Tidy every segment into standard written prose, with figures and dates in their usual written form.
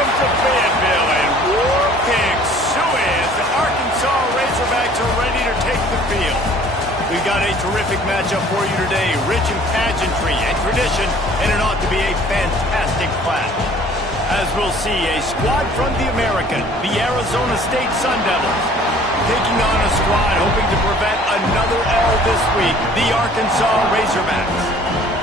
Welcome to Fayetteville, and war pigs suey as the Arkansas Razorbacks are ready to take the field. We've got a terrific matchup for you today, rich in pageantry and tradition, and it ought to be a fantastic clash. As we'll see, a squad from the American, the Arizona State Sun Devils, taking on a squad hoping to prevent another L this week, the Arkansas Razorbacks.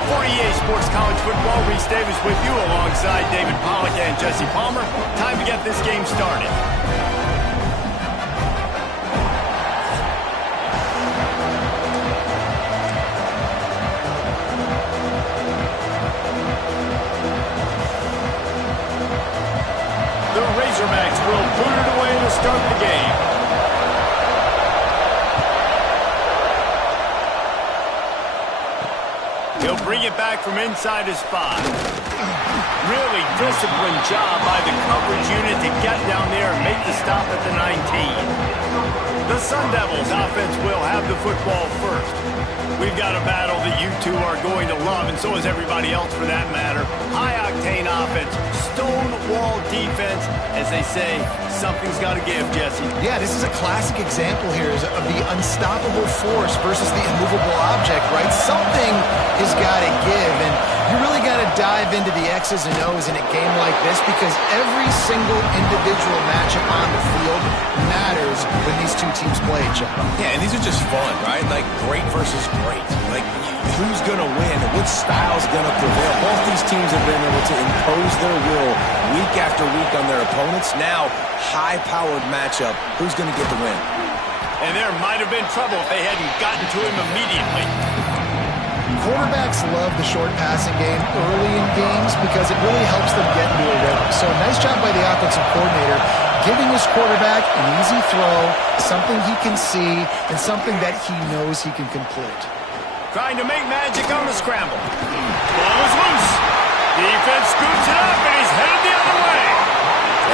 For EA Sports College Football, Reese Davis with you alongside David Pollack and Jesse Palmer. Time to get this game started. The Razorbacks will boot it away to start the game. He'll bring it back from inside his 5. Really disciplined job by the coverage unit to get down there and make the stop at the 19. The Sun Devils offense will have the football first. We've got a battle that you two are going to love, and so is everybody else for that matter. High-octane offense, stone-wall defense. As they say, something's got to give, Jesse. Yeah, this is a classic example here of the unstoppable force versus the immovable object, right? Something has got to give, and you really got to dive into the X's and O's in a game like this because every single individual matchup on the field matters when these two teams play each other. Yeah, and these are just fun, right? Like great versus great. Like who's going to win and which style's going to prevail. Both these teams have been able to impose their will week after week on their opponents. Now, high-powered matchup. Who's going to get the win? And there might have been trouble if they hadn't gotten to him immediately. Quarterbacks love the short passing game early in games because it really helps them get into a rhythm. So nice job by the offensive coordinator giving his quarterback an easy throw, something he can see, and something that he knows he can complete. Trying to make magic on the scramble. Ball is loose. Defense scoops it up, and he's headed the other way.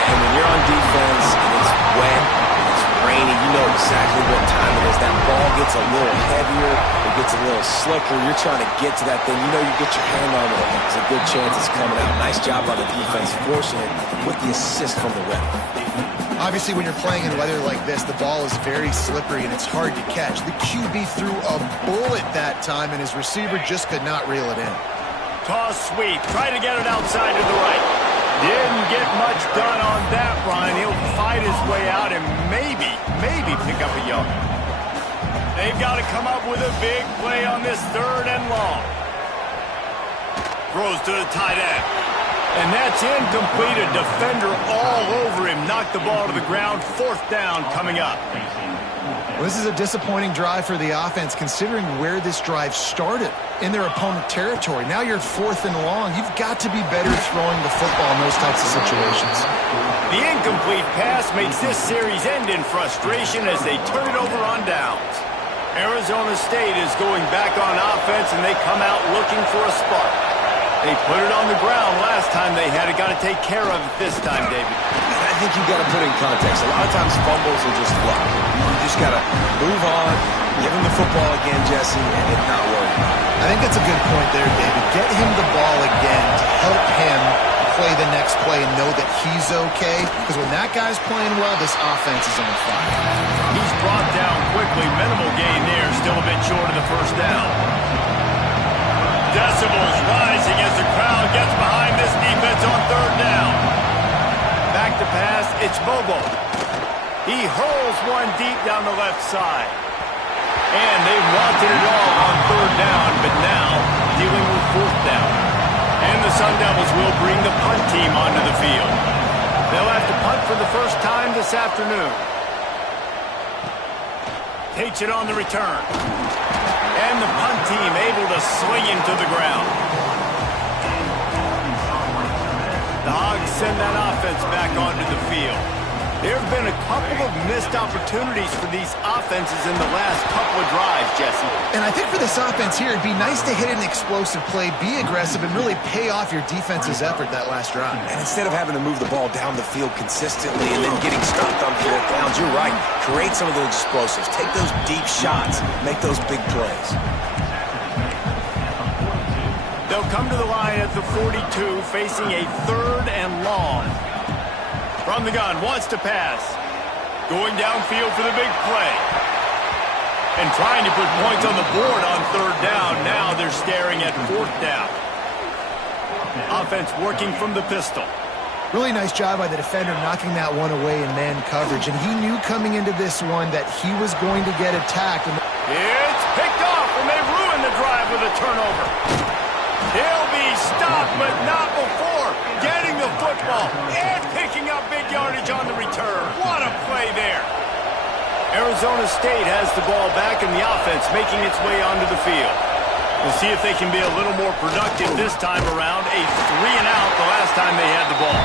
And when you're on defense and it's wet, it's rainy, you know exactly what time it is. That ball gets a little heavier, it gets a little slicker. You're trying to get to that thing. You know you get your hand on it. There's a good chance it's coming out. Nice job by the defense forcing it with the assist from the ref. Obviously, when you're playing in weather like this, the ball is very slippery and it's hard to catch. The QB threw a bullet that time, and his receiver just could not reel it in. Toss sweep. Try to get it outside to the right. Didn't get much done on that run. He'll fight his way out and maybe pick up a yard. They've got to come up with a big play on this 3rd and long. Throws to the tight end. And that's incomplete. A defender all over him. Knocked the ball to the ground. 4th down coming up. Well, this is a disappointing drive for the offense considering where this drive started in their opponent territory. Now you're 4th and long. You've got to be better throwing the football in those types of situations. The incomplete pass makes this series end in frustration as they turn it over on downs. Arizona State is going back on offense, and they come out looking for a spark. They put it on the ground last time they had it. Got to take care of it this time, David. I think you've got to put in context. A lot of times fumbles are just luck. You just got to move on, give him the football again, Jesse, and not worry about it. I think that's a good point there, David. Get him the ball again to help him play the next play and know that he's okay. Because when that guy's playing well, this offense is on fire. He's brought down quickly. Minimal gain there. Still a bit short of the 1st down. Decibels rising as the crowd gets behind this defense on 3rd down. Back to pass, it's Bobo. He hurls one deep down the left side. And they wanted it all on 3rd down, but now dealing with 4th down. And the Sun Devils will bring the punt team onto the field. They'll have to punt for the first time this afternoon. Takes it on the return. And the punt team able to swing him to the ground. The Hogs send that offense back onto the field. There have been a couple of missed opportunities for these offenses in the last couple of drives, Jesse. And I think for this offense here, it'd be nice to hit an explosive play, be aggressive, and really pay off your defense's effort that last drive. And instead of having to move the ball down the field consistently and then getting stopped on 4th downs, you're right. Create some of those explosives. Take those deep shots. Make those big plays. They'll come to the line at the 42, facing a 3rd and long. From the gun, wants to pass. Going downfield for the big play. And trying to put points on the board on third down. Now they're staring at fourth down. Offense working from the pistol. Really nice job by the defender knocking that one away in man coverage. And he knew coming into this one that he was going to get attacked. It's picked off, and they ruin the drive with a turnover. He'll be stopped, but not before getting the football and picking up big yardage on the return. What a play there. Arizona State has the ball back, and the offense making its way onto the field. We'll see if they can be a little more productive this time around. A 3-and-out the last time they had the ball.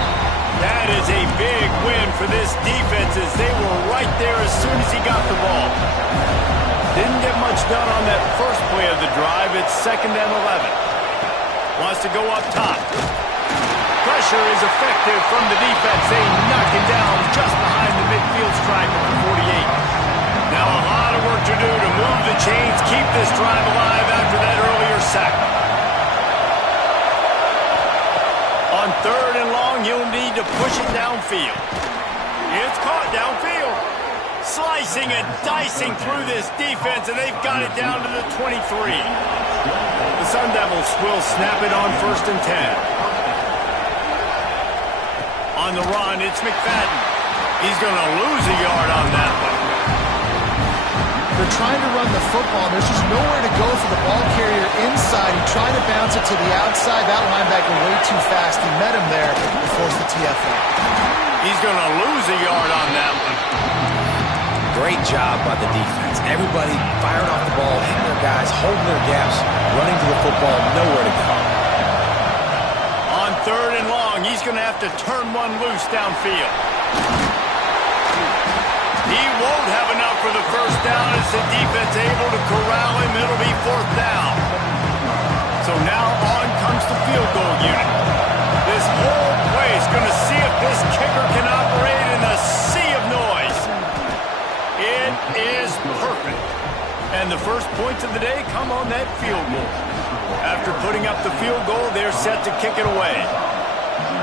That is a big win for this defense as they were right there as soon as he got the ball. Didn't get much done on that first play of the drive. It's 2nd and 11. Wants to go up top. Pressure is effective from the defense. They knock him down just behind the midfield stripe of the 48. Now a lot of work to do to move the chains, keep this drive alive after that earlier sack. On 3rd and long, he'll need to push it downfield. It's caught downfield. Slicing and dicing through this defense, and they've got it down to the 23. The Sun Devils will snap it on 1st and 10. On the run, it's McFadden. He's going to lose a yard on that one. They're trying to run the football. There's just nowhere to go for the ball carrier inside. He tried to bounce it to the outside. That linebacker way too fast. He met him there and forced the TFL. He's going to lose a yard on that one. Great job by the defense. Everybody firing off the ball, hitting their guys, holding their gaps, running to the football, nowhere to go. On 3rd and long, he's going to have to turn one loose downfield. He won't have enough for the first down as the defense able to corral him. It'll be 4th down. So now on comes the field goal unit. This whole play is going to see if this kicker can operate in a sea of noise. It is perfect. And the first points of the day come on that field goal. After putting up the field goal, they're set to kick it away.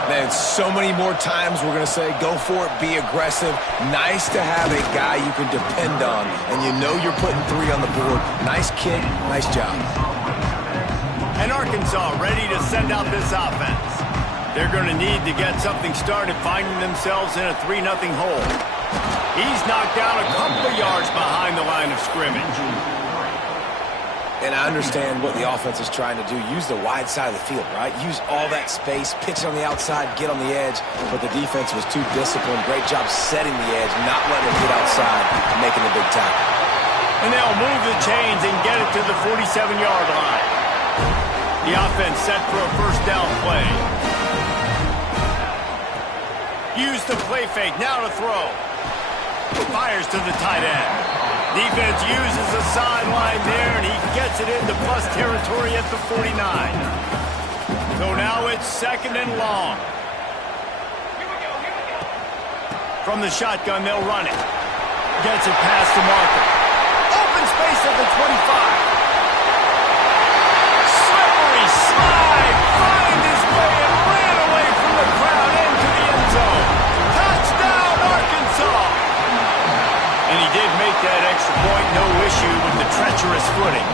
Man, so many more times we're going to say, go for it, be aggressive. Nice to have a guy you can depend on, and you know you're putting 3 on the board. Nice kick, nice job. And Arkansas ready to send out this offense. They're going to need to get something started, finding themselves in a 3-0 hole. He's knocked down a couple of yards behind the line of scrimmage. And I understand what the offense is trying to do. Use the wide side of the field, right? Use all that space, pitch on the outside, get on the edge. But the defense was too disciplined. Great job setting the edge, not letting him get outside and making the big tackle. And they'll move the chains and get it to the 47-yard line. The offense set for a first down play. Use the play fake, now to throw. Fires to the tight end. Defense uses the sideline there, and he gets it into plus territory at the 49. So now it's 2nd and long. From the shotgun, they'll run it. Gets it past the marker. Open space at the 25. Slippery slide. Finds his way and ran away from the crowd into the end zone. Touchdown, Arkansas. And he did make that extra point, no issue with the treacherous footing.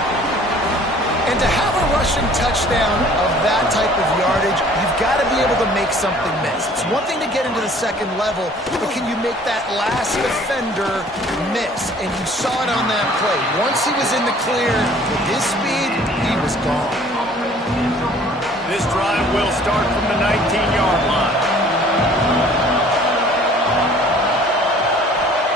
And to have a rushing touchdown of that type of yardage, you've got to be able to make something miss. It's one thing to get into the second level, but can you make that last defender miss? And you saw it on that play. Once he was in the clear, with his speed, he was gone. This drive will start from the 19-yard line.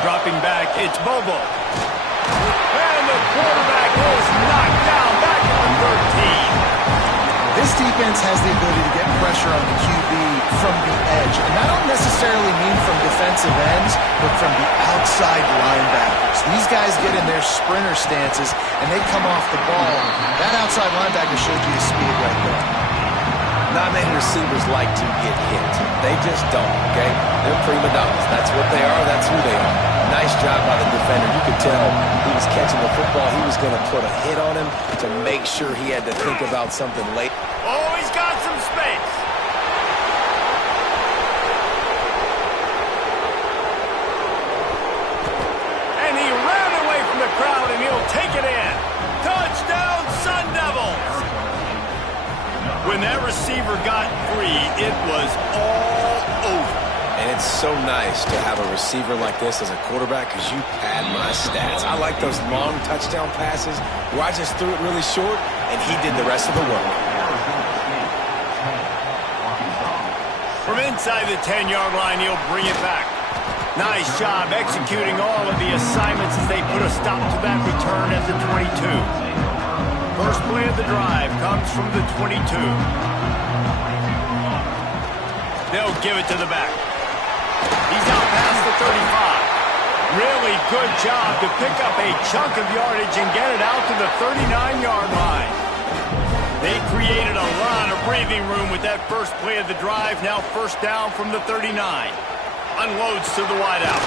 Dropping back, it's Bobo. And the quarterback is knocked down back at the 13. This defense has the ability to get pressure on the QB from the edge. And I don't necessarily mean from defensive ends, but from the outside linebackers. These guys get in their sprinter stances, and they come off the ball. That outside linebacker showed you his speed right there. Not many receivers like to get hit. They just don't, okay? They're prima donnas. That's what they are. That's who they are. Nice job by the defender. You could tell he was catching the football. He was going to put a hit on him to make sure he had to think about something late. Oh, he's got some space. that receiver got free, it was all over. And it's so nice to have a receiver like this as a quarterback because you pad my stats. I like those long touchdown passes where I just threw it really short and he did the rest of the work. From inside the 10-yard line, he'll bring it back. Nice job executing all of the assignments as they put a stop to that return at the 22. First play of the drive comes from the 22. They'll give it to the back. He's out past the 35. Really good job to pick up a chunk of yardage and get it out to the 39-yard line. They created a lot of breathing room with that first play of the drive. Now first down from the 39. Unloads to the wideout.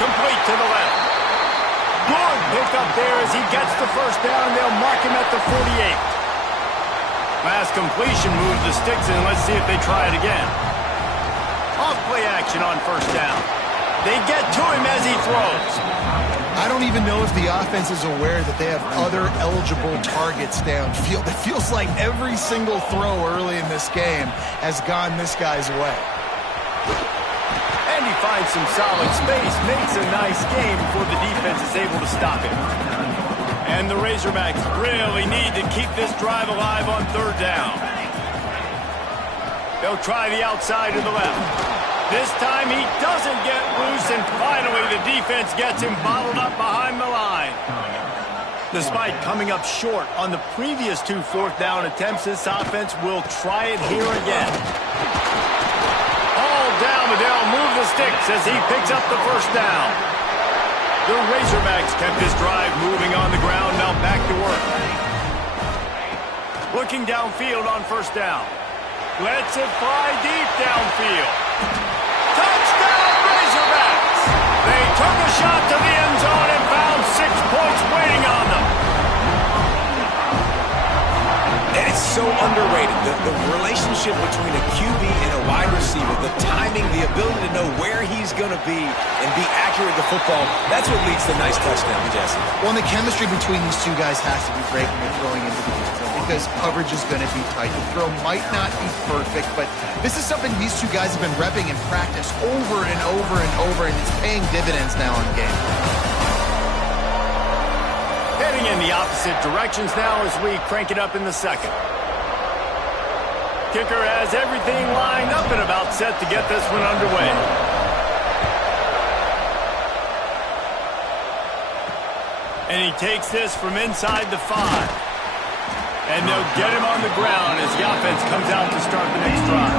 Complete to the left. Good pickup there as he gets the first down. They'll mark him at the 48. Pass completion moves the sticks in. Let's see if they try it again. Off play action on first down. They get to him as he throws. I don't even know if the offense is aware that they have other eligible targets downfield. It feels like every single throw early in this game has gone this guy's way. And he finds some solid space, makes a nice game before the defense is able to stop him. And the Razorbacks really need to keep this drive alive on third down. They'll try the outside to the left. This time he doesn't get loose, and finally the defense gets him bottled up behind the line. Despite coming up short on the previous two fourth down attempts, this offense will try it here again. All down, but they'll move the sticks as he picks up the first down. The Razorbacks kept this drive moving on the ground, now back to work. Looking downfield on first down. Lets it fly deep downfield. Touchdown, Razorbacks! They took a shot to the end zone and found 6 points waiting on them. And it's so underrated. The relationship between a QB and a wide receiver, the timing, the ability to know where he's going to be and be accurate with the football, that's what leads to nice touchdowns, Jesse. Well, and the chemistry between these two guys has to be great when you're throwing into the end zone because coverage is going to be tight. The throw might not be perfect, but this is something these two guys have been repping in practice over and over and over, and it's paying dividends now in game. Heading in the opposite directions now as we crank it up in the second. Kicker has everything lined up and about set to get this one underway. And he takes this from inside the 5. And they'll get him on the ground as the offense comes out to start the next drive.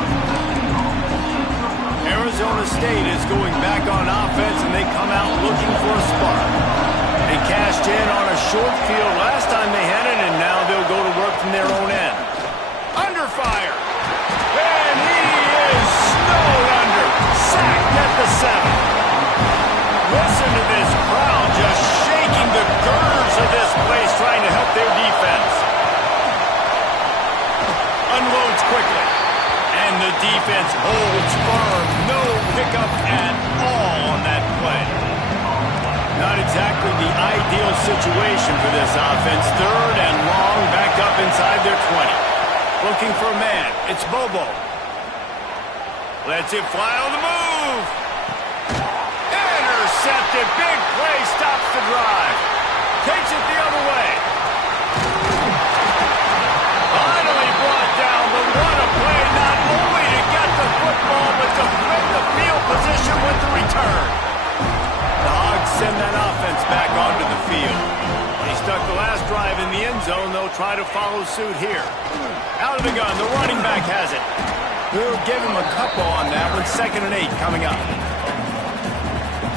Arizona State is going back on offense, and they come out looking for a spark. They cashed in on a short field last time they had it, and now they'll go to work from their own end. Under fire. And he is snowed under. Sacked at the 7. Listen to this crowd just shaking the girders of this place, trying to help their defense. Unloads quickly. And the defense holds firm. No pickup at all on that play. Not exactly the ideal situation for this offense. Third and long, back up inside their 20. Looking for a man. It's Bobo. Lets it fly on the move. Intercepted. Big play. Stops the drive. Takes it the other way. Finally brought down, but what a play. Not only to get the football, but to flip the field position with the return. The Hogs send that offense back onto the field. They stuck the last drive in the end zone. They'll try to follow suit here. Out of the gun. The running back has it. We'll give him a couple on that one. 2nd and 8 coming up.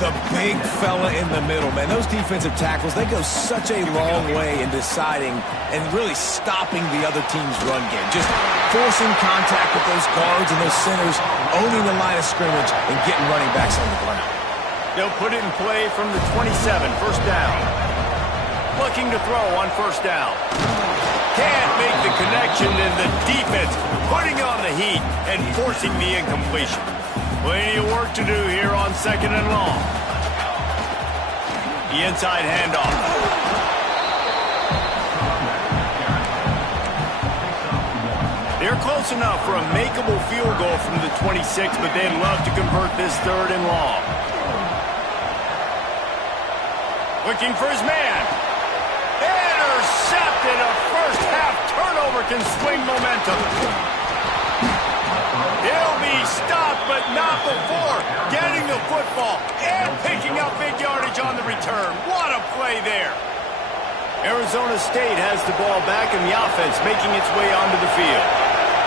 The big fella in the middle, man. Those defensive tackles, they go such a long way in deciding and really stopping the other team's run game. Just forcing contact with those guards and those centers, owning the line of scrimmage, and getting running backs on the ground. They'll put it in play from the 27, first down. Looking to throw on first down. Can't make the connection, and the defense putting on the heat and forcing the incompletion. Plenty of work to do here on 2nd and long. The inside handoff. They're close enough for a makeable field goal from the 26, but they'd love to convert this 3rd and long. Looking for his man. Intercepted. A first-half turnover can swing momentum. He'll be stopped, but not before getting the football and picking up big yardage on the return. What a play there. Arizona State has the ball back in the offense, making its way onto the field.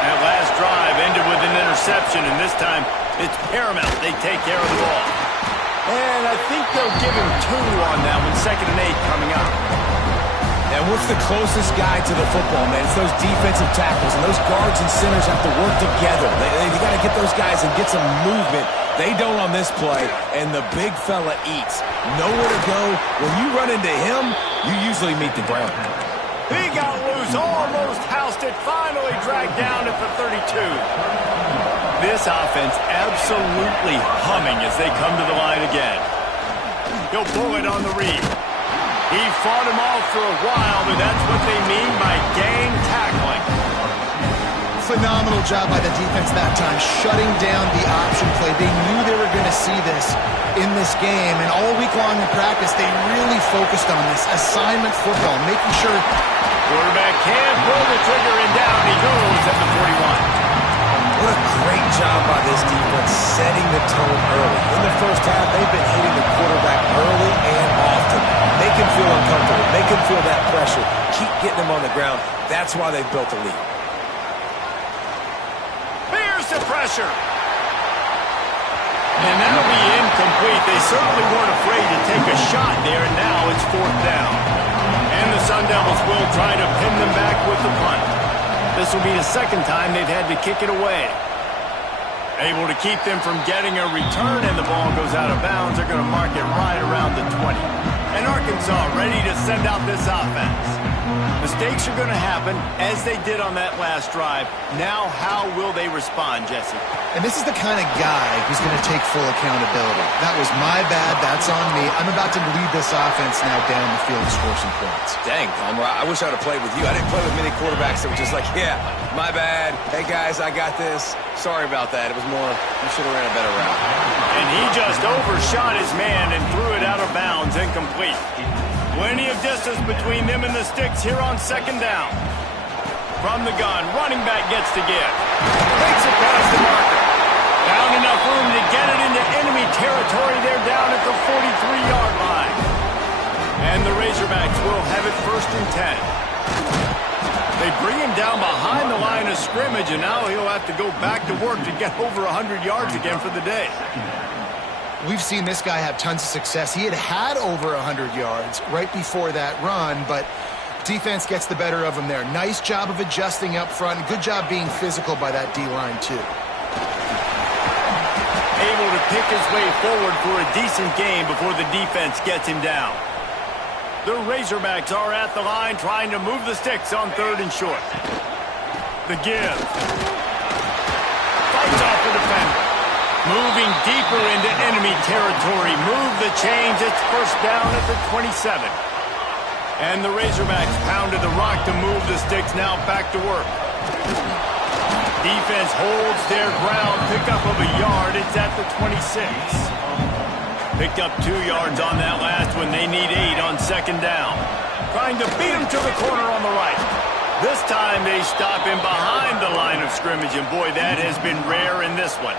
That last drive ended with an interception, and this time it's paramount they take care of the ball. And I think they'll give him 2 on that one, 2nd and 8 coming up. And what's the closest guy to the football, man? It's those defensive tackles, and those guards and centers have to work together. They got to get those guys and get some movement. They don't on this play, and the big fella eats. Nowhere to go. When you run into him, you usually meet the ground. He got loose, almost housed it, finally dragged down at the 32. This offense absolutely humming as they come to the line again. He'll pull it on the read. He fought him off for a while, but that's what they mean by gang tackling. Phenomenal job by the defense that time, shutting down the option play. They knew they were going to see this in this game, and all week long in practice, they really focused on this assignment football, making sure. Quarterback can't pull the trigger, and down he goes at the 41. What a great job by this defense setting the tone early. In the first half, they've been hitting the quarterback early and often. Make him feel uncomfortable. Make him feel that pressure. Keep getting him on the ground. That's why they've built a lead. Here's the pressure. And that'll be incomplete. They certainly weren't afraid to take a shot there, and now it's 4th down. And the Sun Devils will try to pin them back with the punt. This will be the 2nd time they've had to kick it away. Able to keep them from getting a return, and the ball goes out of bounds. They're going to mark it right around the 20. And Arkansas ready to send out this offense. Mistakes are going to happen, as they did on that last drive. Now, how will they respond, Jesse? And this is the kind of guy who's going to take full accountability. That was my bad. That's on me. I'm about to lead this offense now down the field to score some points. Dang, Palmer, I wish I would have played with you. I didn't play with many quarterbacks that were just like, yeah, my bad. Hey, guys, I got this. Sorry about that. It was more, you should have ran a better route. And he just overshot his man and threw it out of bounds, incomplete. Plenty of distance between them and the sticks here on 2nd down. From the gun, running back gets to give. Takes it past the marker. Found enough room to get it into enemy territory. They're down at the 43-yard line. And the Razorbacks will have it 1st and 10. They bring him down behind the line of scrimmage, and now he'll have to go back to work to get over 100 yards again for the day. We've seen this guy have tons of success. He had over 100 yards right before that run, but defense gets the better of him there. Nice job of adjusting up front. Good job being physical by that D-line, too. Able to pick his way forward for a decent game before the defense gets him down. The Razorbacks are at the line trying to move the sticks on 3rd and short. The give. Fights off the defender. Moving deeper into enemy territory. Move the change. It's 1st down at the 27. And the Razorbacks pounded the rock to move the sticks. Now back to work. Defense holds their ground. Pickup of a yard. It's at the 26. Picked up 2 yards on that last one. They need 8 on 2nd down. Trying to beat him to the corner on the right. This time they stop him behind the line of scrimmage. And boy, that has been rare in this one.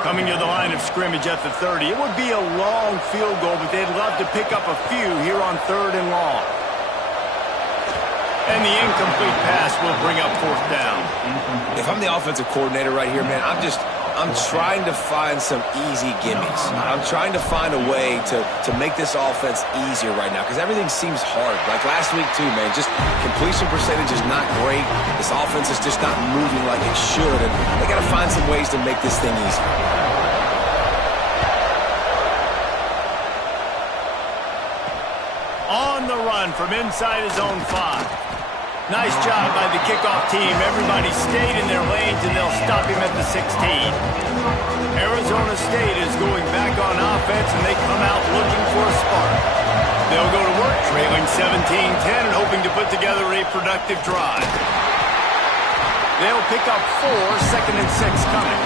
Coming to the line of scrimmage at the 30. It would be a long field goal, but they'd love to pick up a few here on 3rd and long. And the incomplete pass will bring up 4th down. If I'm the offensive coordinator right here, man, I'm trying to find some easy gimmies. I'm trying to find a way to make this offense easier right now because everything seems hard. Like last week, too, man, just completion percentage is not great. This offense is just not moving like it should, and they got to find some ways to make this thing easier. On the run from inside his own 5. Nice job by the kickoff team. Everybody stayed in their lanes, and they'll stop him at the 16. Arizona State is going back on offense, and they come out looking for a spark. They'll go to work trailing 17-10 and hoping to put together a productive drive. They'll pick up 4, 2nd and 6 coming.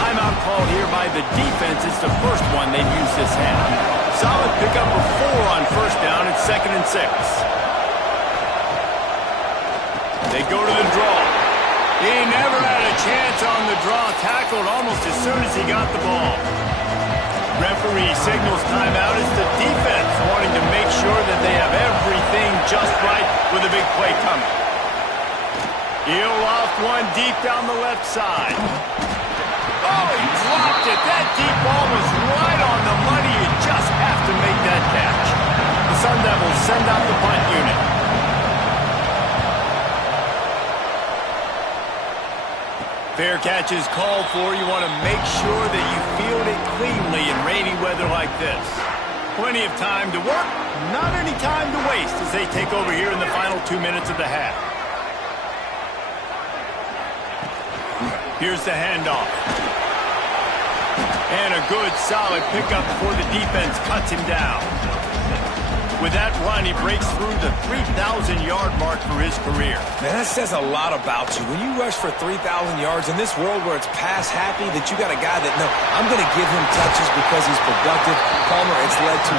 Timeout called here by the defense. It's the first one they've used this half. Solid pickup of 4 on 1st down. It's 2nd and 6. They go to the draw. He never had a chance on the draw. Tackled almost as soon as he got the ball. Referee signals timeout. It's the defense wanting to make sure that they have everything just right with a big play coming. He'll loft one deep down the left side. Oh, he dropped it. That deep ball was right on the money. You just have to make that catch. The Sun Devils send out the punt unit. Fair catch is called for. You want to make sure that you field it cleanly in rainy weather like this. Plenty of time to work, not any time to waste as they take over here in the final 2 minutes of the half. Here's the handoff. And a good, solid pickup before the defense cuts him down. With that run, he breaks through the 3,000-yard mark for his career. Man, that says a lot about you. When you rush for 3,000 yards in this world where it's pass-happy, that you got a guy that, no, I'm going to give him touches because he's productive. Palmer, it's led to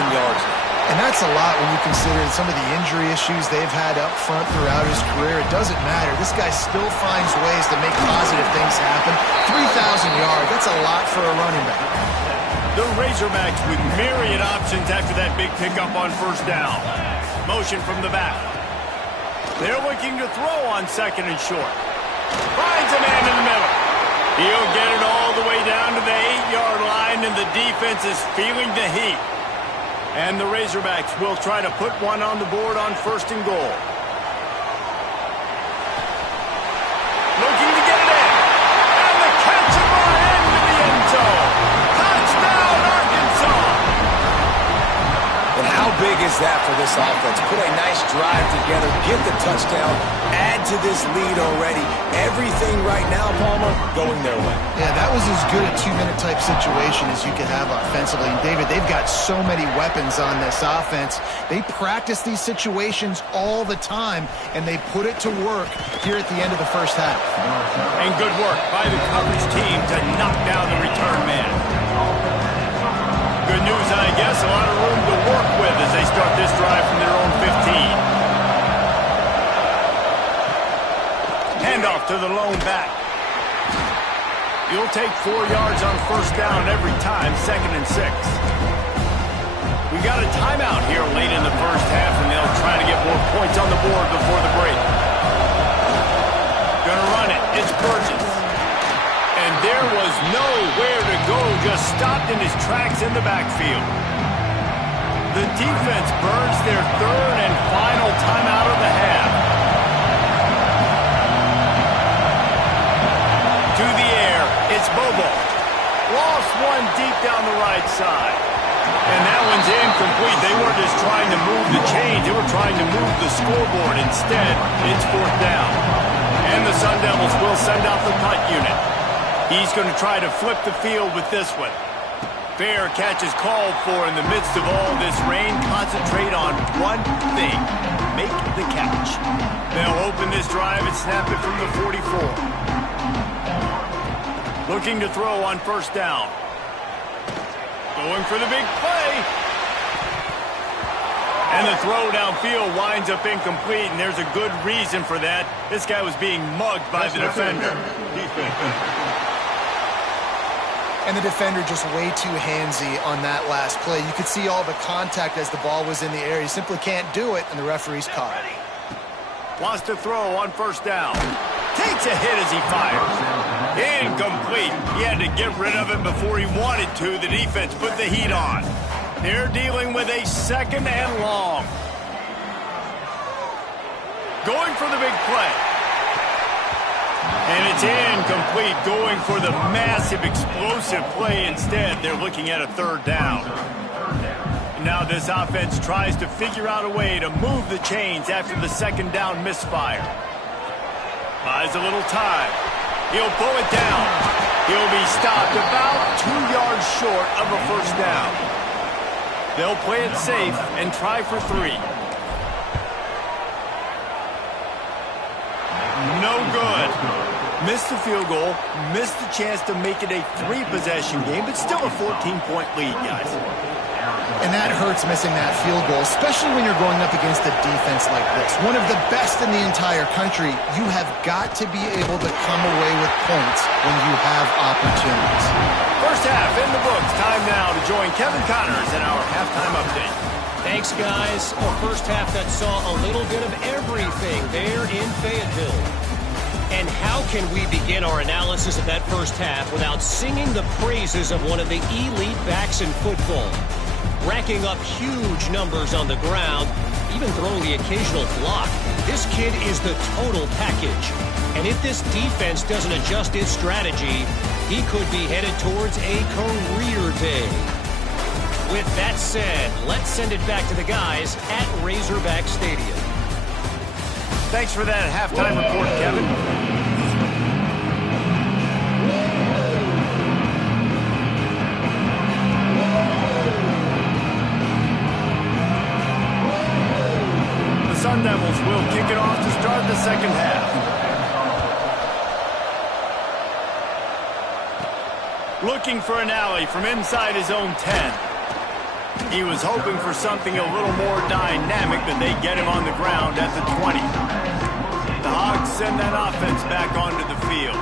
3,000 yards. And that's a lot when you consider some of the injury issues they've had up front throughout his career. It doesn't matter. This guy still finds ways to make positive things happen. 3,000 yards, that's a lot for a running back. The Razorbacks with myriad options after that big pickup on 1st down. Motion from the back. They're looking to throw on 2nd and short. Finds a man in the middle. He'll get it all the way down to the 8-yard line, and the defense is feeling the heat. And the Razorbacks will try to put one on the board on 1st and goal. Looking to get it in. And the catch and run into the end zone. Touchdown, Arkansas! And how big is that for this offense? Put a nice drive together, get the touchdown, add to this lead already. Everything right now, Palmer, going their way. Yeah, that was as good a 2-minute type situation as you could have offensively. And David, they've got so many weapons on this offense. They practice these situations all the time, and they put it to work here at the end of the 1st half. And good work by the coverage team to knock down the return man. Good news, I guess, a lot of room to work with as they start this drive from their own 15. Handoff to the lone back. You'll take 4 yards on 1st down every time, 2nd and 6. We got a timeout here late in the 1st half, and they'll try to get more points on the board before the break. Gonna run it. It's Burgess. And there was nowhere to go, just stopped in his tracks in the backfield. The defense burns their 3rd and final timeout of the half. To the air, it's Bobo. Lost one deep down the right side. And that one's incomplete. They weren't just trying to move the chains, they were trying to move the scoreboard. Instead, it's 4th down. And the Sun Devils will send out the punt unit. He's going to try to flip the field with this one. Fair catch is called for in the midst of all this rain. Concentrate on one thing. Make the catch. They'll open this drive and snap it from the 44. Looking to throw on 1st down. Going for the big play. And the throw downfield winds up incomplete, and there's a good reason for that. This guy was being mugged by the defender. And the defender just way too handsy on that last play. You could see all the contact as the ball was in the air. He simply can't do it, and the referee's caught it. Wants to throw on 1st down. Takes a hit as he fires. Incomplete. He had to get rid of it before he wanted to. The defense put the heat on. They're dealing with a 2nd and long. Going for the big play. And it's incomplete, going for the massive explosive play instead. They're looking at a 3rd down. Now this offense tries to figure out a way to move the chains after the 2nd down misfire. Buys a little time. He'll pull it down. He'll be stopped about 2 yards short of a 1st down. They'll play it safe and try for 3. No good. Missed the field goal, missed the chance to make it a 3-possession game, but still a 14-point lead, guys. And that hurts, missing that field goal, especially when you're going up against a defense like this. One of the best in the entire country. You have got to be able to come away with points when you have opportunities. First half in the books. Time now to join Kevin Connors in our halftime update. Thanks, guys. A first half that saw a little bit of everything there in Fayetteville. And how can we begin our analysis of that first half without singing the praises of one of the elite backs in football? Racking up huge numbers on the ground, even throwing the occasional block. This kid is the total package. And if this defense doesn't adjust its strategy, he could be headed towards a career day. With that said, let's send it back to the guys at Razorback Stadium. Thanks for that halftime report, Kevin. The Sun Devils will kick it off to start the second half. Looking for an alley from inside his own 10. He was hoping for something a little more dynamic, but they get him on the ground at the 20. The Hogs send that offense back onto the field.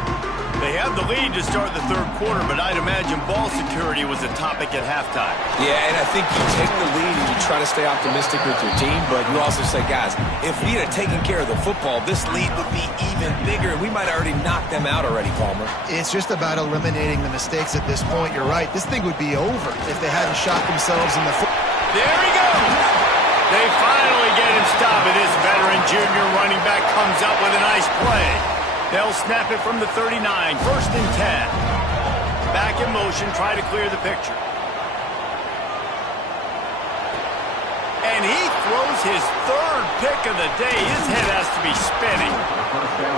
They have the lead to start the third quarter, but I'd imagine ball security was a topic at halftime. Yeah, and I think you take the lead and you try to stay optimistic with your team, but you also say, guys, if we had taken care of the football, this lead would be even bigger, and we might have already knocked them out already, Palmer. It's just about eliminating the mistakes at this point. You're right. This thing would be over if they hadn't shot themselves in the foot. There he goes! They finally get him stopped, and this veteran junior running back comes up with a nice play. They'll snap it from the 39, first and 10. Back in motion, try to clear the picture. And he throws his third pick of the day. His head has to be spinning.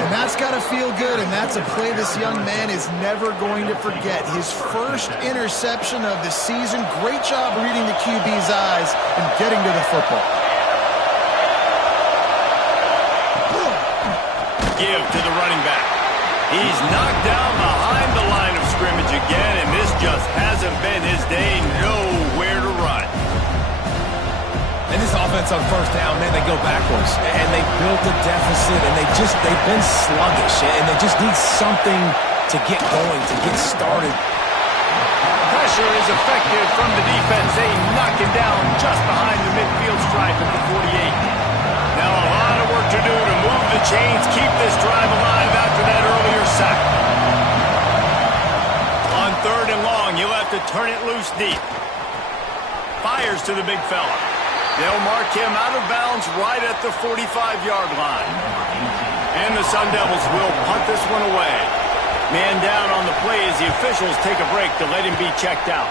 And that's got to feel good, and that's a play this young man is never going to forget. His first interception of the season. Great job reading the QB's eyes and getting to the football. Give to the running back. He's knocked down behind the line of scrimmage again, and this just hasn't been his day. Nowhere to run. And this offense on first down, man, they go backwards. And they built a deficit, and they've been sluggish, and they just need something to get going, to get started. Pressure is effective from the defense. They knock it down just behind the midfield stripe at the 48. Now a lot of work to do to move the chains, keep this drive alive after that earlier sack. On third and long, he'll have to turn it loose deep. Fires to the big fella. They'll mark him out of bounds right at the 45-yard line. And the Sun Devils will punt this one away. Man down on the play as the officials take a break to let him be checked out.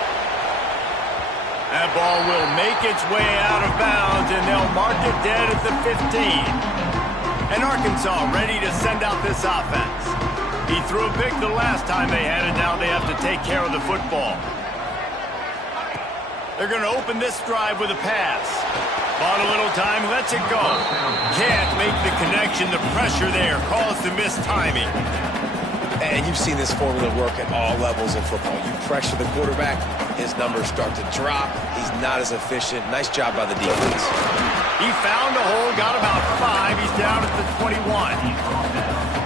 That ball will make its way out of bounds, and they'll mark it dead at the 15. And Arkansas ready to send out this offense. He threw a pick the last time they had it. Now they have to take care of the football. They're going to open this drive with a pass. Bought a little time, lets it go. Can't make the connection. The pressure there caused the missed timing. And you've seen this formula work at all levels in football. You pressure the quarterback, his numbers start to drop. He's not as efficient. Nice job by the defense. He found a hole, got about 5. He's down at the 21.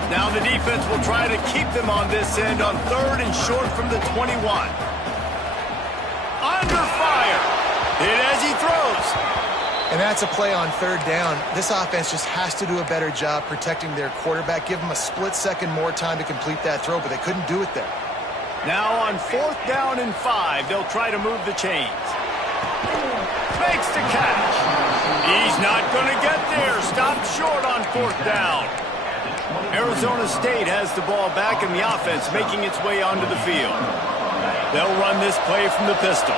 Now the defense will try to keep them on this end on third and short from the 21. Under fire. Hit as he throws. And that's a play on third down. This offense just has to do a better job protecting their quarterback. Give them a split second more time to complete that throw, but they couldn't do it there. Now on fourth down and 5, they'll try to move the chains. Makes the catch. He's not going to get there. Stopped short on fourth down. Arizona State has the ball back in the offense, making its way onto the field. They'll run this play from the pistol.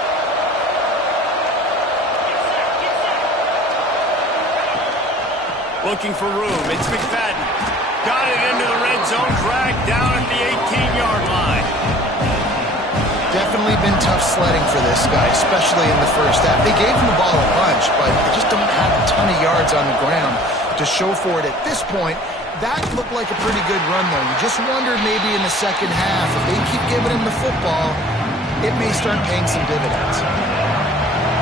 Looking for room. It's McFadden. Got it into the red zone. Dragged down at the 18-yard line. Definitely been tough sledding for this guy, especially in the first half. They gave him the ball a bunch, but they just don't have a ton of yards on the ground to show for it at this point. that looked like a pretty good run, though. You just wondered maybe in the second half, if they keep giving him the football, it may start paying some dividends.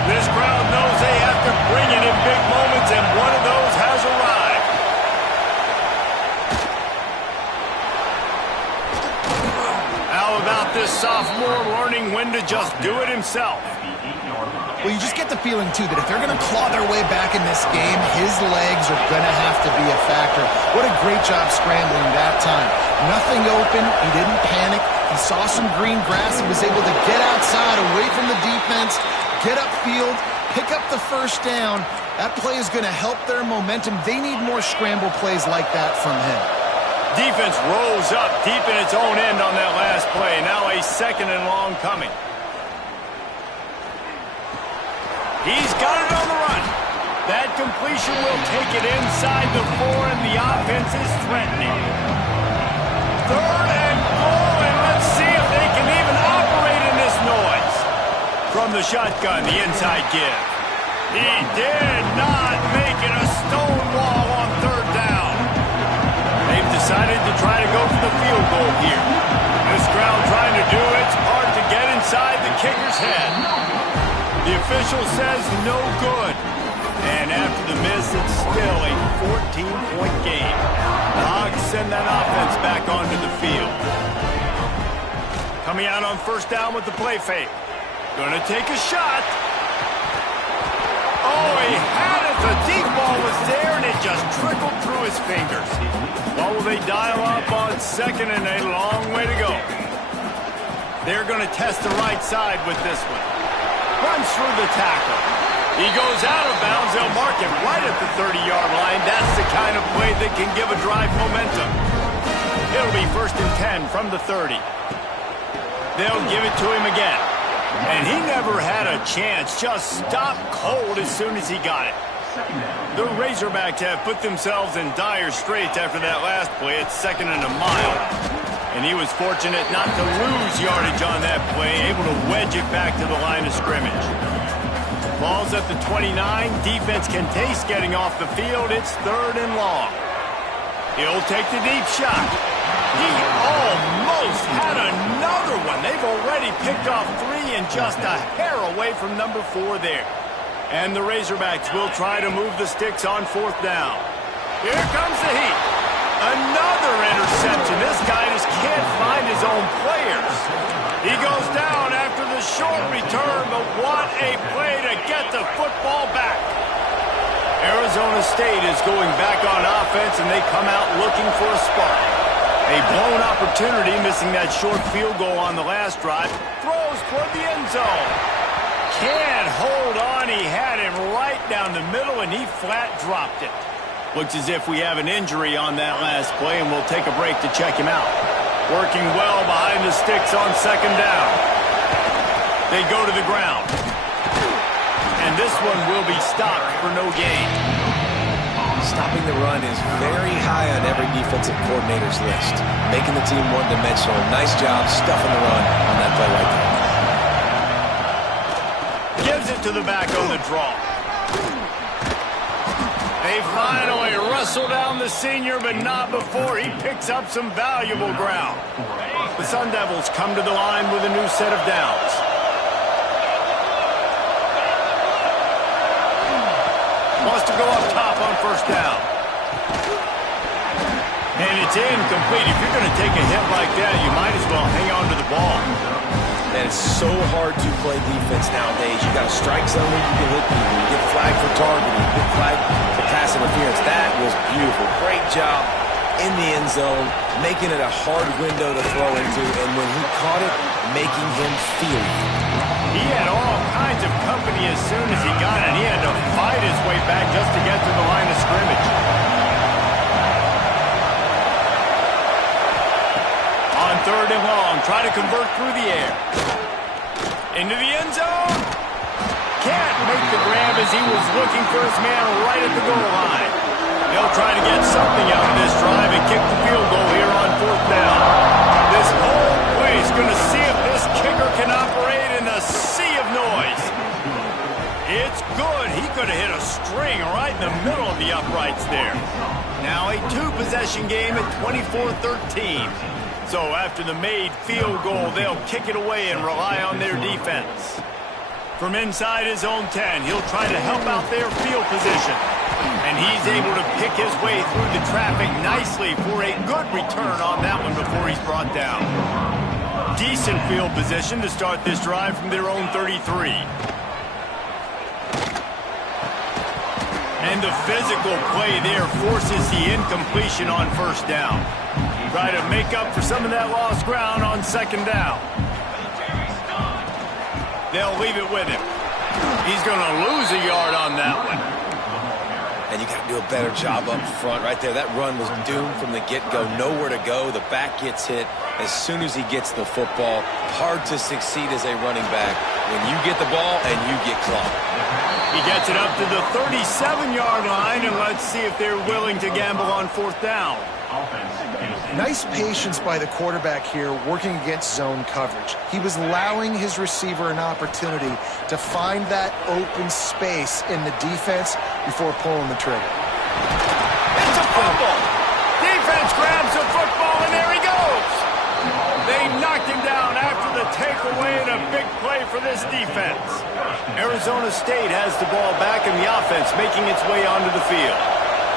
This crowd knows they have to bring it in big moments, and one of those has arrived. How about this sophomore learning when to just do it himself? Well, you just get the feeling, too, that if they're going to claw their way back in this game, his legs are going to have to be a factor. What a great job scrambling that time. Nothing open. He didn't panic. He saw some green grass. He was able to get outside, away from the defense, get upfield, pick up the first down. That play is going to help their momentum. They need more scramble plays like that from him. Defense rose up deep in its own end on that last play. Now a 2nd and long coming. He's got it on the run. That completion will take it inside the 4, and the offense is threatening. 3rd and goal, and let's see if they can even operate in this noise. From the shotgun, the inside give. He did not make it a stone wall on 3rd down. They've decided to try to go for the field goal here. This crowd trying to do its part to get inside the kicker's head. The official says no good. And after the miss, it's still a 14-point game. The Hogs send that offense back onto the field. Coming out on 1st down with the play fake. Gonna take a shot. Oh, he had it. The deep ball was there, and it just trickled through his fingers. What will they dial up on 2nd and a long way to go? They're going to test the right side with this one. Runs through the tackle. He goes out of bounds. They'll mark it right at the 30-yard line. That's the kind of play that can give a drive momentum. It'll be 1st and 10 from the 30. They'll give it to him again. And he never had a chance. Just stopped cold as soon as he got it. The Razorbacks have put themselves in dire straits after that last play. It's 2nd and a mile. And he was fortunate not to lose yardage on that play, able to wedge it back to the line of scrimmage. Ball's at the 29. Defense can taste getting off the field. It's 3rd and long. He'll take the deep shot. He almost had another one. They've already picked off 3 and just a hair away from number 4 there. And the Razorbacks will try to move the sticks on 4th down. Here comes the heat. Another interception. This guy just can't find his own players. He goes down after the short return, but what a play to get the football back. Arizona State is going back on offense, and they come out looking for a spark. A blown opportunity, missing that short field goal on the last drive. Throws toward the end zone. Can't hold on. He had him right down the middle, and he flat dropped it. Looks as if we have an injury on that last play, and we'll take a break to check him out. Working well behind the sticks on 2nd down. They go to the ground. And this one will be stopped for no gain. Stopping the run is very high on every defensive coordinator's list. Making the team one-dimensional. Nice job stuffing the run on that play right there. Gives it to the back on the draw. They finally wrestle down the senior, but not before he picks up some valuable ground. The Sun Devils come to the line with a new set of downs. Wants to go up top on 1st down. And it's incomplete. If you're going to take a hit like that, you might as well hang on to the ball. And it's so hard to play defense nowadays. You got a strike zone where you can hit people. You get flagged for targeting. You get flagged for pass interference. That was beautiful. Great job in the end zone, making it a hard window to throw into. And when he caught it, making him feel it. He had all kinds of company as soon as he got it. He had to fight his way back just to get to the line of scrimmage. On 3rd and long, try to convert through the air. Into the end zone. Can't make the grab as he was looking for his man right at the goal line. They'll try to get something out of this drive and kick the field goal here on 4th down. This whole place going to see if this kicker can operate in a sea of noise. It's good. He could have hit a string right in the middle of the uprights there. Now a two-possession game at 24-13. So after the made field goal, they'll kick it away and rely on their defense. From inside his own 10, he'll try to help out their field position. And he's able to pick his way through the traffic nicely for a good return on that one before he's brought down. Decent field position to start this drive from their own 33. And the physical play there forces the incompletion on first down. Try to make up for some of that lost ground on second down. They'll leave it with him. He's going to lose a yard on that one. And you got to do a better job up front right there. That run was doomed from the get-go. Nowhere to go. The back gets hit as soon as he gets the football. Hard to succeed as a running back when you get the ball and you get clocked. He gets it up to the 37-yard line, and let's see if they're willing to gamble on fourth down. Nice patience by the quarterback here working against zone coverage. He was allowing his receiver an opportunity to find that open space in the defense before pulling the trigger. It's a fumble. Defense grabs the football, and there he goes. They knocked him down after the takeaway, and a big play for this defense. Arizona State has the ball back, and the offense making its way onto the field.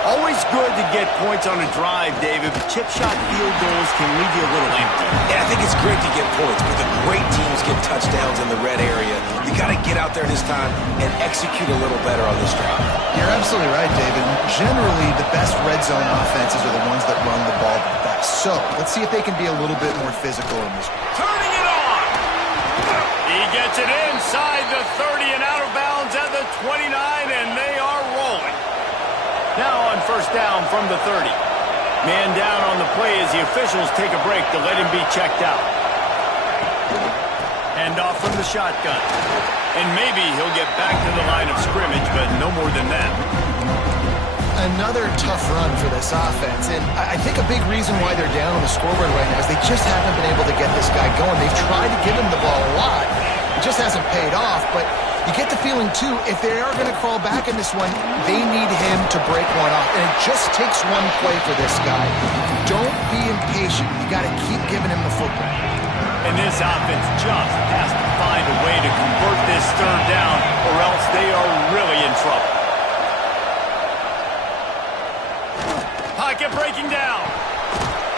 Always good to get points on a drive, David, but chip shot field goals can leave you a little empty. Yeah, I think it's great to get points, but the great teams get touchdowns in the red area. You got to get out there this time and execute a little better on this drive. You're absolutely right, David. Generally, the best red zone offenses are the ones that run the ball the best. So let's see if they can be a little bit more physical in this one. Turning it on! He gets it inside the 30 and out of bounds at the 29, and they are rolling. Now on first down from the 30. Man down on the play as the officials take a break to let him be checked out. Hand off from the shotgun. And maybe he'll get back to the line of scrimmage, but no more than that. Another tough run for this offense, and I think a big reason why they're down on the scoreboard right now is they just haven't been able to get this guy going. They've tried to give him the ball a lot. It just hasn't paid off, but you get the feeling, too, if they are going to crawl back in this one, they need him to break one off. And it just takes one play for this guy. Don't be impatient. You got to keep giving him the football. And this offense just has to find a way to convert this third down, or else they are really in trouble. Pocket breaking down.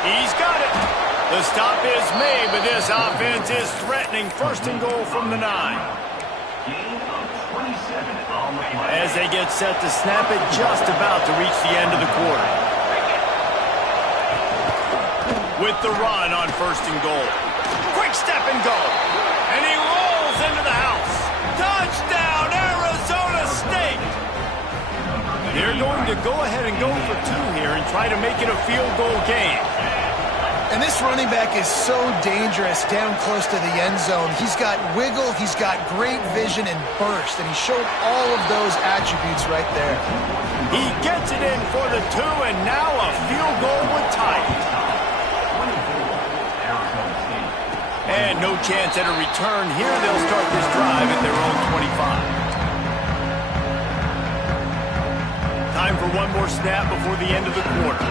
He's got it. The stop is made, but this offense is threatening first and goal from the 9. As they get set to snap it, just about to reach the end of the quarter. With the run on first and goal. Quick step and go. And he rolls into the house. Touchdown, Arizona State! They're going to go ahead and go for 2 here and try to make it a field goal game. And this running back is so dangerous down close to the end zone. He's got wiggle, he's got great vision and burst, and he showed all of those attributes right there. He gets it in for the 2, and now a field goal would tie it. And no chance at a return here. They'll start this drive at their own 25. Time for one more snap before the end of the quarter.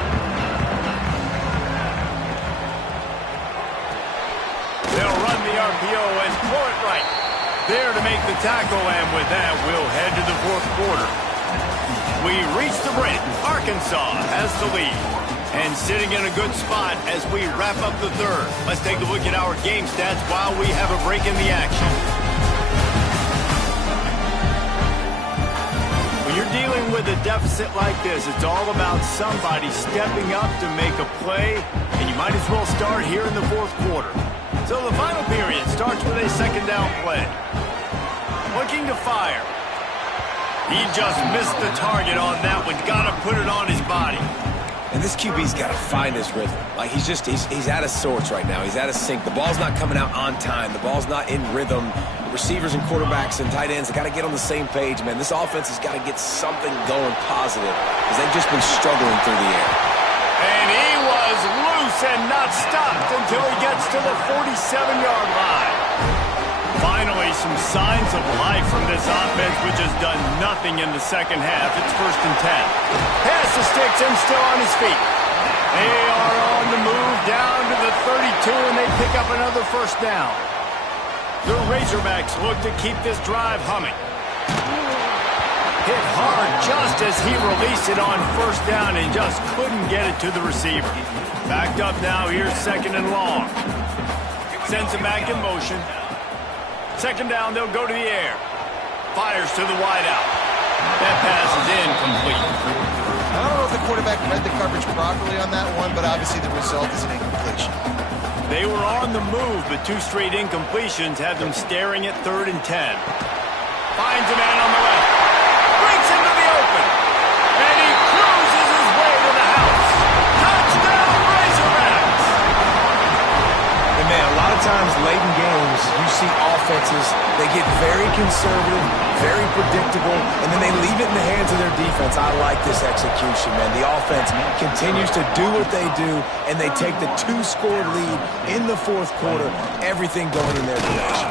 They'll run the RPO and throw it right. There to make the tackle, and with that, we'll head to the fourth quarter. We reach the break. Arkansas has the lead. And sitting in a good spot as we wrap up the third. Let's take a look at our game stats while we have a break in the action. When you're dealing with a deficit like this, it's all about somebody stepping up to make a play, and you might as well start here in the fourth quarter. So the final period starts with a second down play. Looking to fire. He just missed the target on that one. Got to put it on his body. And this QB's got to find his rhythm. Like, he's out of sorts right now. He's out of sync. The ball's not coming out on time. The ball's not in rhythm. The receivers and quarterbacks and tight ends, they got to get on the same page, man. This offense has got to get something going positive because they've just been struggling through the air. And he was loose and not stopped until he gets to the 47-yard line. Finally some signs of life from this offense, which has done nothing in the second half. It's 1st and 10. Pass the sticks and still on his feet. They are on the move down to the 32, and they pick up another 1st down. The Razorbacks look to keep this drive humming. Hit hard just as he released it on 1st down and just couldn't get it to the receiver. Backed up now, here's 2nd and long. Sends it back in motion. 2nd down, they'll go to the air. Fires to the wideout. That pass is incomplete. I don't know if the quarterback read the coverage properly on that one, but obviously the result is an incompletion. They were on the move, but 2 straight incompletions had them staring at 3rd and 10. Finds a man on the left. Breaks into the open. And he cruises his way to the house. Touchdown, Razorbacks! And man, a lot of times late in games, you see offenses, they get very conservative, very predictable, and then they leave it in the hands of their defense. I like this execution, man. The offense continues to do what they do, and they take the 2-score lead in the 4th quarter, everything going in their direction.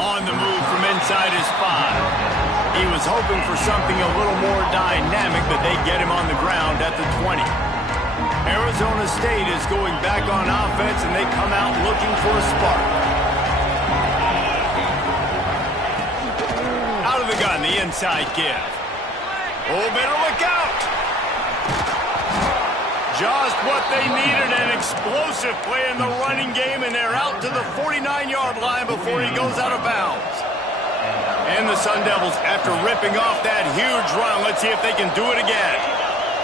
On the move from inside his 5. He was hoping for something a little more dynamic, but they get him on the ground at the 20. Arizona State is going back on offense, and they come out looking for a spark. Out of the gun, the inside give. Oh, better look out. Just what they needed, an explosive play in the running game, and they're out to the 49-yard line before he goes out of bounds. And the Sun Devils, after ripping off that huge run, let's see if they can do it again.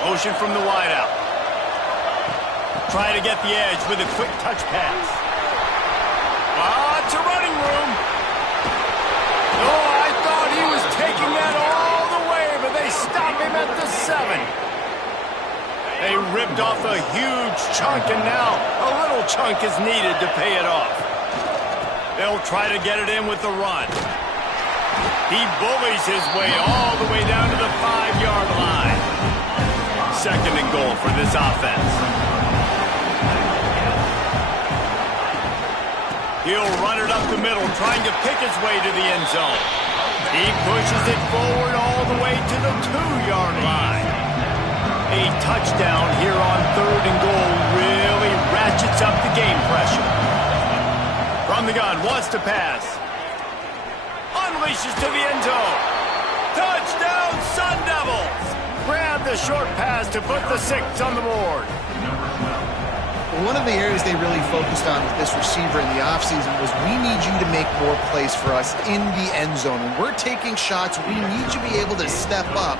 Motion from the wideout. Try to get the edge with a quick touch pass. Lots of running room. Oh, I thought he was taking that all the way, but they stop him at the 7. They ripped off a huge chunk, and now a little chunk is needed to pay it off. They'll try to get it in with the run. He bullies his way all the way down to the 5-yard line. 2nd and goal for this offense. He'll run it up the middle, trying to pick his way to the end zone. He pushes it forward all the way to the 2-yard line. A touchdown here on 3rd and goal really ratchets up the game pressure. From the gun, wants to pass. Unleashes to the end zone. Touchdown, Sun Devils! Grab the short pass to put the 6 on the board. One of the areas they really focused on with this receiver in the offseason was we need you to make more plays for us in the end zone. When we're taking shots, we need you to be able to step up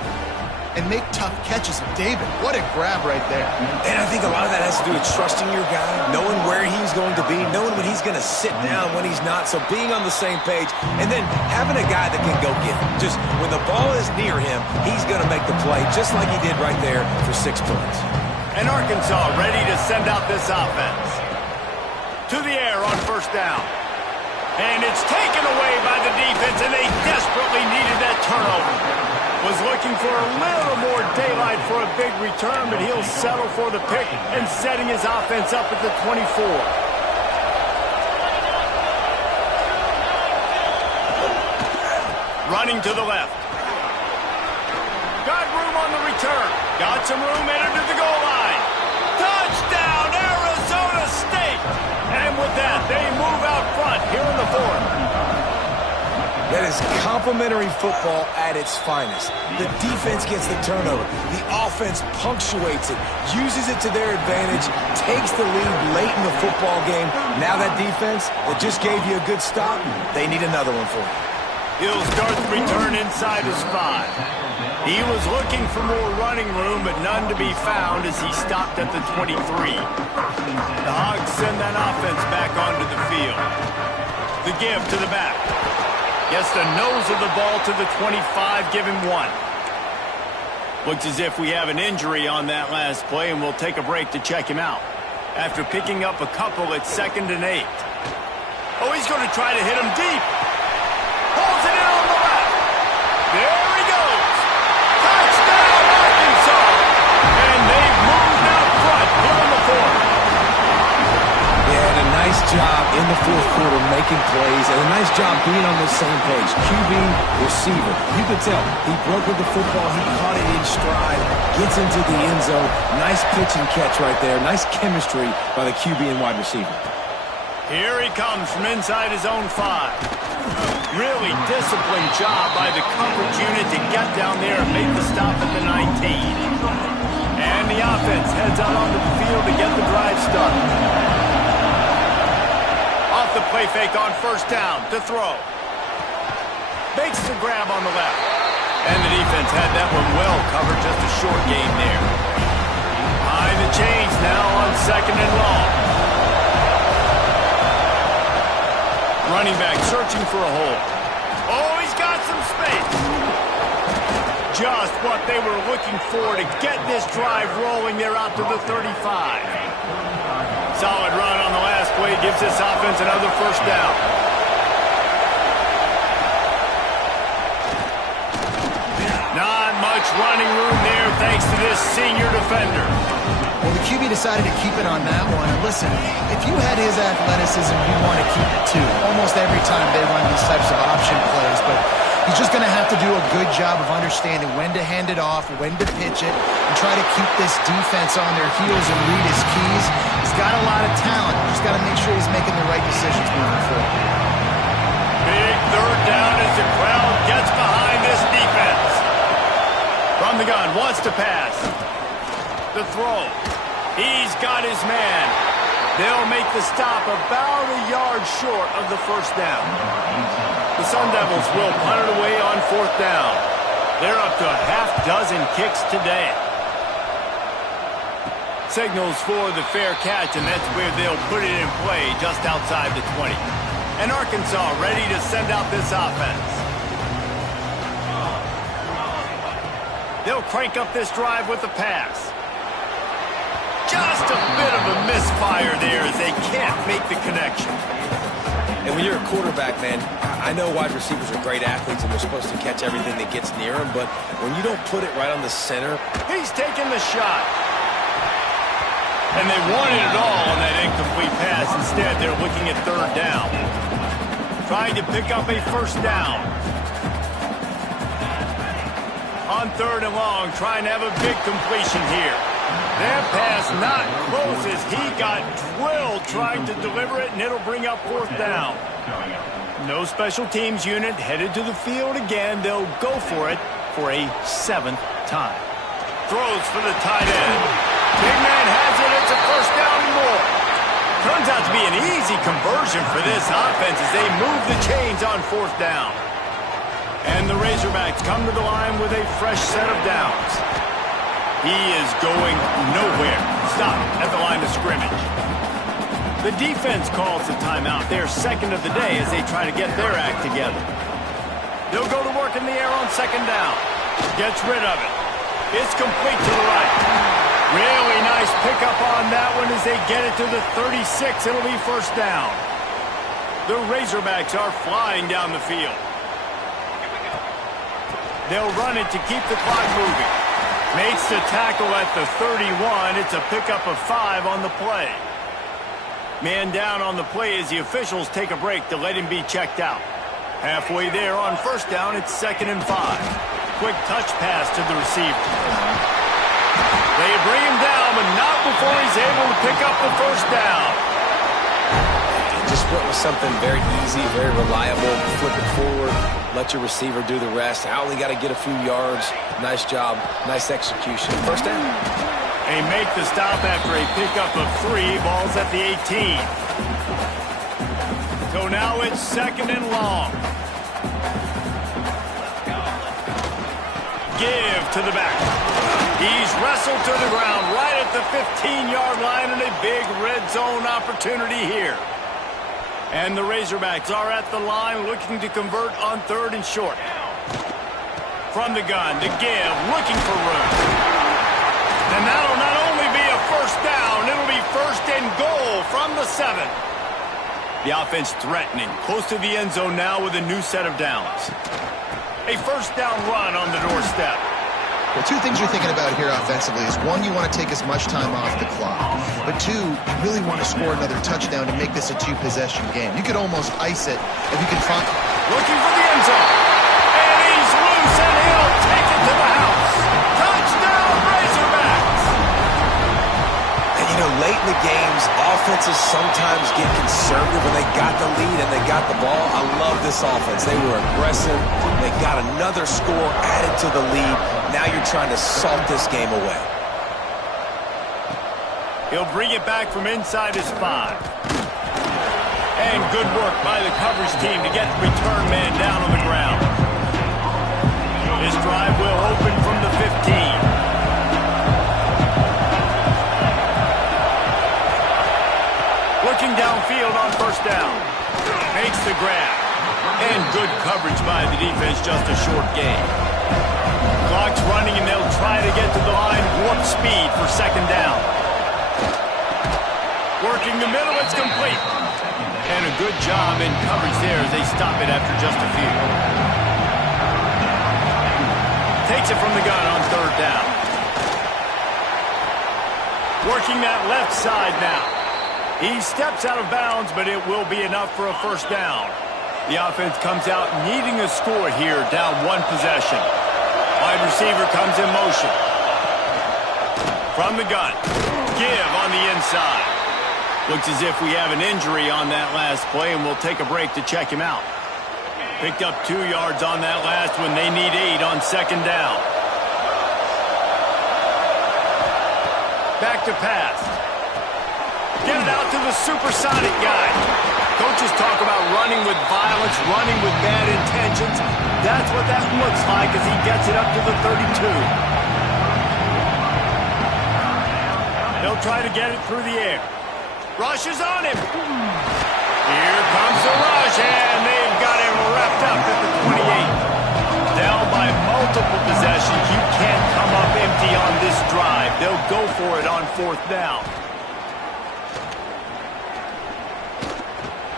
and make tough catches. David, what a grab right there. And I think a lot of that has to do with trusting your guy, knowing where he's going to be, knowing when he's going to sit down, when he's not, so being on the same page, and then having a guy that can go get him. Just when the ball is near him, he's going to make the play, just like he did right there for 6 points. And Arkansas ready to send out this offense. To the air on 1st down. And it's taken away by the defense, and they desperately needed that turnover. Was looking for a little more daylight for a big return, but he'll settle for the pick and setting his offense up at the 24. Running to the left. Got room on the return. Got some room, entered to the goal line. Touchdown, Arizona State! And with that, they move out front here in the 4th. That is complimentary football at its finest. The defense gets the turnover. The offense punctuates it, uses it to their advantage, takes the lead late in the football game. Now that defense that just gave you a good stop, they need another one for you. He'll start the return inside his 5. He was looking for more running room, but none to be found as he stopped at the 23. The Hogs send that offense back onto the field. The give to the back. Gets the nose of the ball to the 25, give him 1. Looks as if we have an injury on that last play, and we'll take a break to check him out. After picking up a couple at 2nd and 8. Oh, he's going to try to hit him deep. Pulls it in on the left. There he goes. Touchdown, Arkansas. And they've moved out front here in the 4th. Yeah, and a nice job in the fourth quarter making plays, and a nice job being on the same page. QB, receiver. You could tell he broke with the football. He caught it in stride, gets into the end zone. Nice pitch and catch right there. Nice chemistry by the QB and wide receiver. Here he comes from inside his own 5. Really disciplined job by the coverage unit to get down there and make the stop at the 19. And the offense heads out onto the field to get the drive started. Off the play fake on first down to throw. Makes the grab on the left. And the defense had that one well covered, just a short game there. Behind the chains now on second and long. Running back searching for a hole. Oh, he's got some space. Just what they were looking for to get this drive rolling there out to the 35. Solid run on the last play gives this offense another first down. Not much running room there thanks to this senior defender. Well, the QB decided to keep it on that one. And listen, if you had his athleticism, you'd want to keep it too. Almost every time they run these types of option plays, but he's just going to have to do a good job of understanding when to hand it off, when to pitch it, and try to keep this defense on their heels and read his keys. He's got a lot of talent. Just got to make sure he's making the right decisions moving forward. Big third down as the crowd gets behind this defense. From the gun, wants to pass. The throw. He's got his man. They'll make the stop about a yard short of the first down. The Sun Devils will punt it away on fourth down. They're up to a half-dozen kicks today. Signals for the fair catch, and that's where they'll put it in play just outside the 20. And Arkansas ready to send out this offense. They'll crank up this drive with the pass. Just a bit of a misfire there as they can't make the connection. And when you're a quarterback, man, I know wide receivers are great athletes and they're supposed to catch everything that gets near them, but when you don't put it right on the center. He's taking the shot. And they wanted it all on that incomplete pass. Instead, they're looking at third down. Trying to pick up a first down. On third and long, trying to have a big completion here. That pass not close as he got drilled trying to deliver it, and it'll bring up fourth down. No special teams unit headed to the field again. They'll go for it for a 7th time. Throws for the tight end. Big man has it. It's a first down and more. Turns out to be an easy conversion for this offense as they move the chains on fourth down. And the Razorbacks come to the line with a fresh set of downs. He is going nowhere. Stop at the line of scrimmage. The defense calls the timeout. They're second of the day as they try to get their act together. They'll go to work in the air on second down. Gets rid of it. It's complete to the right. Really nice pickup on that one as they get it to the 36. It'll be first down. The Razorbacks are flying down the field. They'll run it to keep the clock moving. Makes the tackle at the 31. It's a pickup of 5 on the play. Man down on the play as the officials take a break to let him be checked out. Halfway there on first down, it's 2nd and 5. Quick touch pass to the receiver. They bring him down, but not before he's able to pick up the first down. Just went with something very easy, very reliable. Flip it forward, let your receiver do the rest. I only got to get a few yards. Nice job, nice execution. First down. They make the stop after a pickup of 3. Ball's at the 18. So now it's 2nd and long. Give to the back. He's wrestled to the ground right at the 15-yard line, and a big red zone opportunity here. And the Razorbacks are at the line looking to convert on 3rd and short. From the gun to give, looking for room. And that'll not only be a first down, it'll be 1st and goal from the 7. The offense threatening, close to the end zone now with a new set of downs. A first down run on the doorstep. Well, two things you're thinking about here offensively is, one, you want to take as much time off the clock. But two, you really want to score another touchdown to make this a two-possession game. You could almost ice it if you can find... Looking for the end zone. And he's loose, and he'll take it to the house. Touchdown, Razorbacks! And, you know, late in the games, offenses sometimes get conservative when they got the lead and they got the ball. I love this offense. They were aggressive. They got another score added to the lead. Now you're trying to salt this game away. He'll bring it back from inside his 5. And good work by the coverage team to get the return man down on the ground. This drive will open from the 15. Looking downfield on first down. Makes the grab. And good coverage by the defense, just a short gain. Clock's running, and they'll try to get to the line, warp speed for second down. Working the middle, it's complete. And a good job in coverage there as they stop it after just a few. Takes it from the gun on third down. Working that left side now. He steps out of bounds, but it will be enough for a first down. The offense comes out needing a score here, down one possession. Wide receiver comes in motion. From the gun. Give on the inside. Looks as if we have an injury on that last play, and we'll take a break to check him out. Picked up 2 yards on that last one. They need 8 on second down. Back to pass. Get it out to the supersonic guy. Coaches talk about running with violence, running with bad intentions. That's what that looks like as he gets it up to the 32. They'll try to get it through the air. Rush is on him. Here comes the rush, and they've got him wrapped up at the 28. Down by multiple possessions. You can't come up empty on this drive. They'll go for it on fourth down.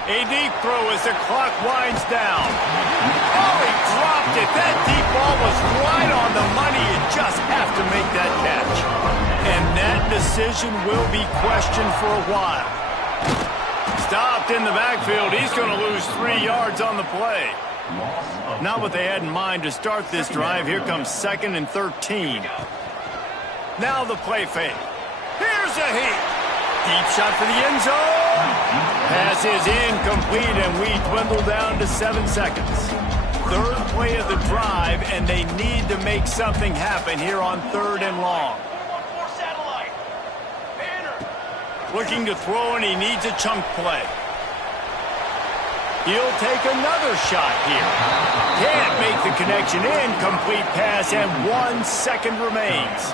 A deep throw as the clock winds down. Oh, he dropped it. That deep ball was right on the money. You just have to make that catch. And that decision will be questioned for a while. Stopped in the backfield. He's going to lose 3 yards on the play. Not what they had in mind to start this drive. Here comes 2nd and 13. Now the play fake. Here's a heat. Deep shot for the end zone. Pass is incomplete, and we dwindle down to 7 seconds. Third play of the drive, and they need to make something happen here on 3rd and long. Looking to throw, and he needs a chunk play. He'll take another shot here. Can't make the connection. Incomplete pass, and 1 second remains.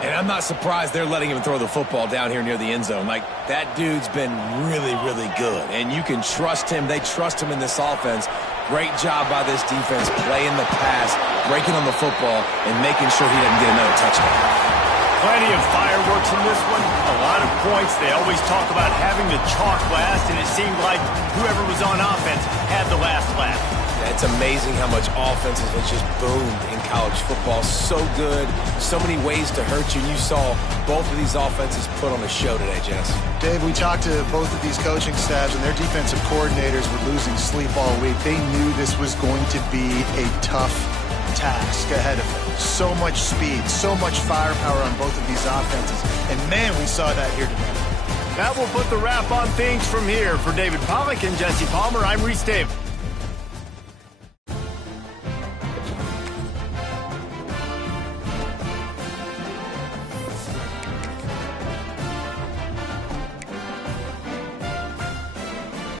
And I'm not surprised they're letting him throw the football down here near the end zone. Like, that dude's been really, really good. And you can trust him. They trust him in this offense. Great job by this defense playing the pass, breaking on the football, and making sure he doesn't get another touchdown. Plenty of fireworks in this one. A lot of points. They always talk about having the chalk last, and it seemed like whoever was on offense had the last laugh. It's amazing how much offenses have just boomed in college football. So good, so many ways to hurt you. And you saw both of these offenses put on a show today, Jess. Dave, we talked to both of these coaching staffs, and their defensive coordinators were losing sleep all week. They knew this was going to be a tough task ahead of them. So much speed, so much firepower on both of these offenses. And, man, we saw that here today. That will put the wrap on things from here. For David Pollack and Jesse Palmer, I'm Reese Davis.